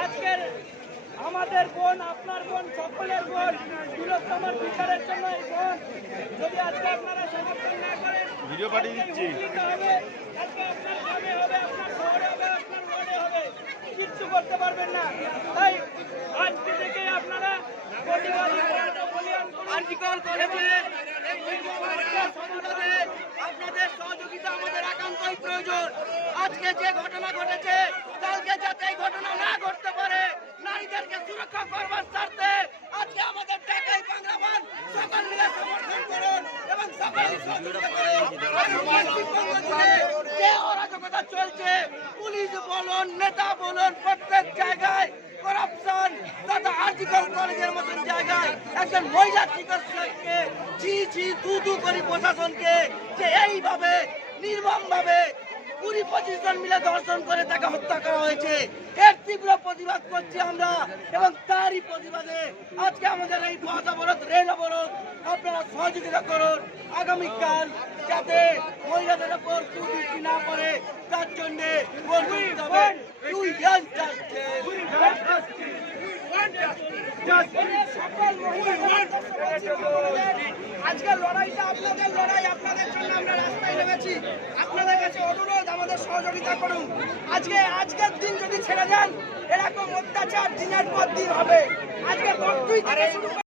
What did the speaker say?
আজকের আমাদের বোন, আপনার বোন, সকলের বোন, তিলোত্তমার বিচারের জন্য এই বোন যদি আজকে আপনারা সমর্থন না করেন, ভিডিও পাঠিয়ে দিচ্ছি। হবে আজকে আপনার গ্রামে হবে, আপনার শহরে হবে, আপনার ওয়ার্ডে হবে, কিচ্ছু করতে পারবেন না। তাই আজকে থেকে আপনারা আপনাদের সহযোগিতা আমাদের একান্তই প্রয়োজন। আজকে যে ঘটনা ঘটেছে, কালকে যাতে এই ঘটনা না ঘটতে পারে, নারীদেরকে সুরক্ষা করবার স্বার্থে আজকে আমাদের ঢাকাই বাংলাবান সকল মিলে সমর্থন করুন এবং সকল যে অরাজকতা চলছে, পুলিশ বলুন, নেতা বলুন, প্রত্যেক জায়গায় করাপশন, তথা আর্জিকল কলেজের মতন জায়গায় একজন মহিলা চিকিৎসককে ছি তু করি প্রশাসনকে যে এইভাবে নির্মম ভাবে 20-25 জন মিলে ধর্ষণ করে তাকে হত্যা করা হয়েছে। এর তীব্র প্রতিবাদ করছি আমরা এবং তারই প্রতিবাদে আজকে আমাদের এই পথ অবরোধ, রেল অবরোধ আপনারা সহযোগিতা করুন। আগামীকাল যাতে মহিলাদের উপর কুদৃষ্টি না পড়ে তার জন্য আজকের লড়াইটা আপনাদের লড়াই, আপনাদের জন্য আমরা রাস্তায় নেমেছি। আপনাদের কাছে অনুরোধ, আমাদের সহযোগিতা করুন। আজকের দিন যদি ছেড়ে যান, এরকম অত্যাচার দিনের পর দিন হবে। আজকে